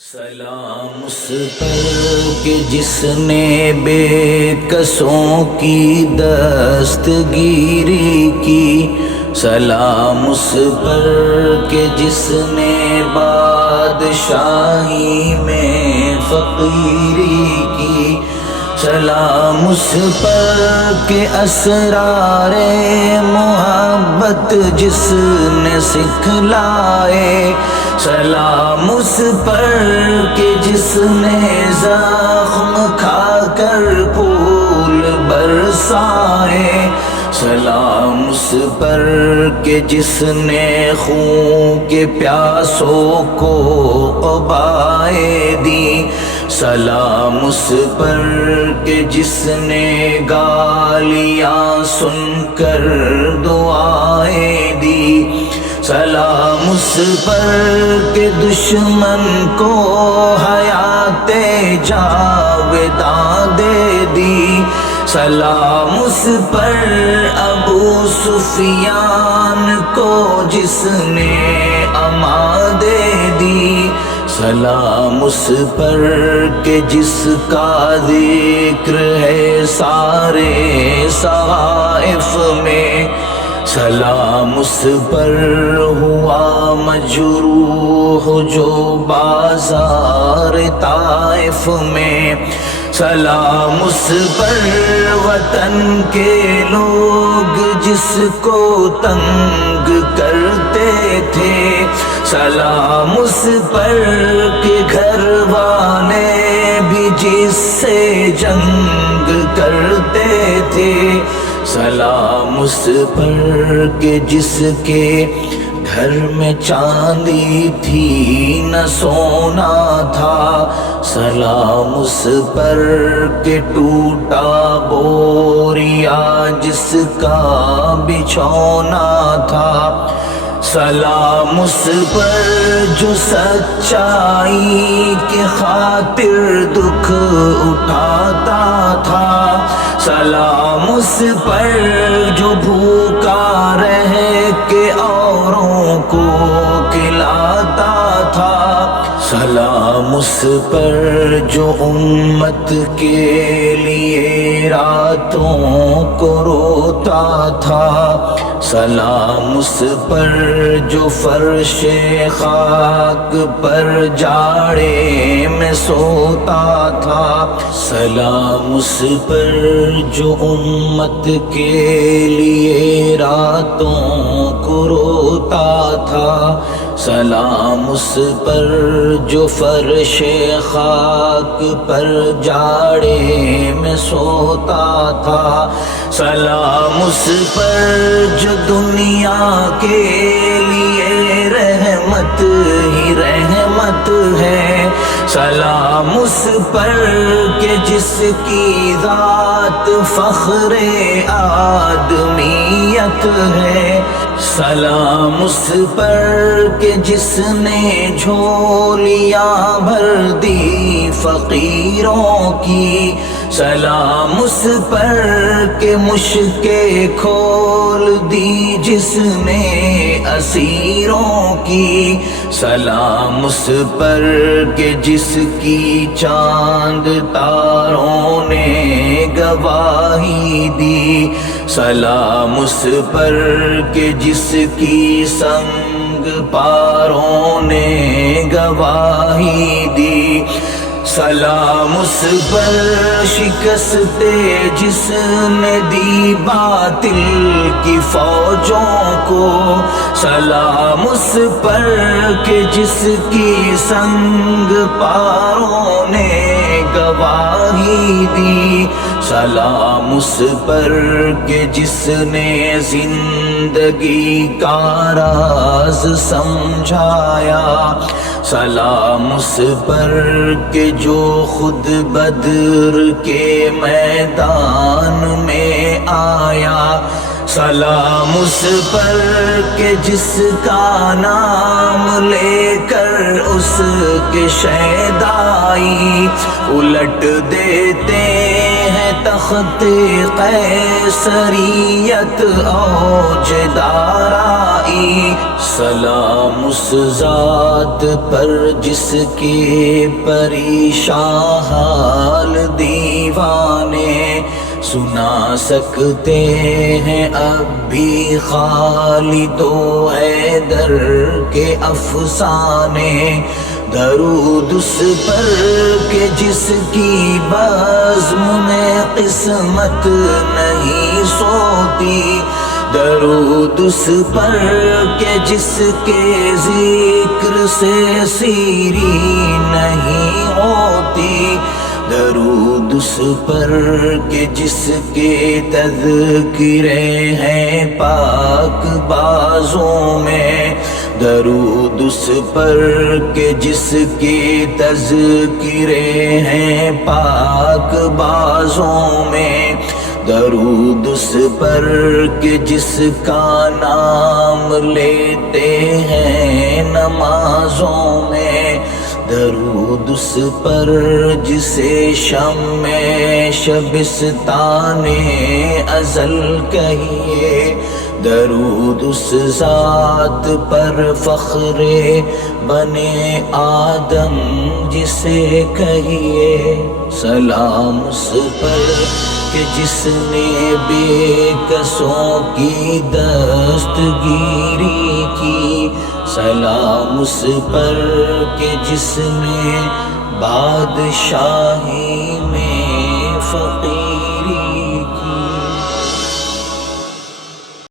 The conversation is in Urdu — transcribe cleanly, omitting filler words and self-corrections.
سلام اس پر کہ جس نے بے کسوں کی دستگیری کی، سلام اس پر کہ جس نے بادشاہی میں فقیری کی، سلام اس پر کہ اسرار محبت جس نے سکھلائے، سلام اس پر کہ جس نے زخم کھا کر پھول برسائے، سلام اس پر کہ جس نے خون کے پیاسوں کو قبائیں دی، سلام اس پر کہ جس نے گالیاں سن کر دعائیں دی، سلام اس پر کہ دشمن کو حیات جاوداں دے دی، سلام اس پر ابو سفیان کو جس نے امان دے دی، سلام اس پر کہ جس کا ذکر ہے سارے صحائف میں، سلام اس پر ہوا مجروح جو بازار طائف میں، سلام اس پر وطن کے لوگ جس کو تنگ کرتے تھے، سلام اس پر کہ گھر والے بھی جس سے جنگ کرتے تھے، سلام اس پر کہ جس کے گھر میں چاندی تھی نہ سونا تھا، سلام اس پر کہ ٹوٹا بوریا جس کا بچھونا تھا، سلام اس پر جو سچائی کی خاطر دکھ اٹھاتا تھا، سلام اس پر جو بھوکا رہ کے اوروں کو کھلاتا تھا، سلام اس پر جو امت کے لیے راتوں کو روتا تھا، سلام اس پر جو فرش خاک پر جاڑے میں سوتا تھا، سلام اس پر جو امت کے لیے راتوں کو روتا تھا، سلام اس پر جو فرش خاک پر جاڑے میں سوتا تھا، سلام اس پر جو دنیا کے لیے رحمت ہی رحمت ہے، سلام اس پر کہ جس کی ذات فخر آدمیت ہے، سلام اس پر کہ جس نے جھولیاں بھر دی فقیروں کی، سلام اس پر کہ مشکیں کھول دی جس نے اسیروں کی، سلام اس پر کہ جس کی چاند تاروں نے گواہی دی، سلام اس پر کہ جس کی سنگ پاروں نے گواہی دی، سلام اس پر شکست جس نے دی باطل کی فوجوں کو، سلام اس پر کہ جس کی سنگ پاروں نے گواہی دی، سلام اس پر کہ جس نے زندگی کا راز سمجھایا، سلام اس پر کہ جو خود بدر کے میدان میں آیا، سلام اس پر کہ جس کا نام لے کر اس کے شیدائی الٹ دیتے ہیں تخت تخت قیصریت اوج دارائی، سلام اس ذات پر جس کے پریشان حال دیوانے سنا سکتے ہیں اب بھی خالد و حیدر کے افسانے۔ درود اس پر کہ جس کی بزم میں قسمت نہیں سوتی، درود اس پر کہ جس کے ذکر سے سیری نہیں ہوتی، درود اس پر کہ جس کے تذکرے ہیں پاک بازوں میں، درود اس پر کہ جس کے تذکرے ہیں پاک بازوں میں، درود اس پر کہ جس کا نام لیتے ہیں نمازوں میں، درود اس پر جسے شمع شبستان ازل کہیے، درود اس ذات پر فخر بنے آدم جسے کہیے، سلام اس پر کہ جس نے بے کسوں کی دستگیری کی، سلام اس پر کہ جس نے بادشاہی میں فقیر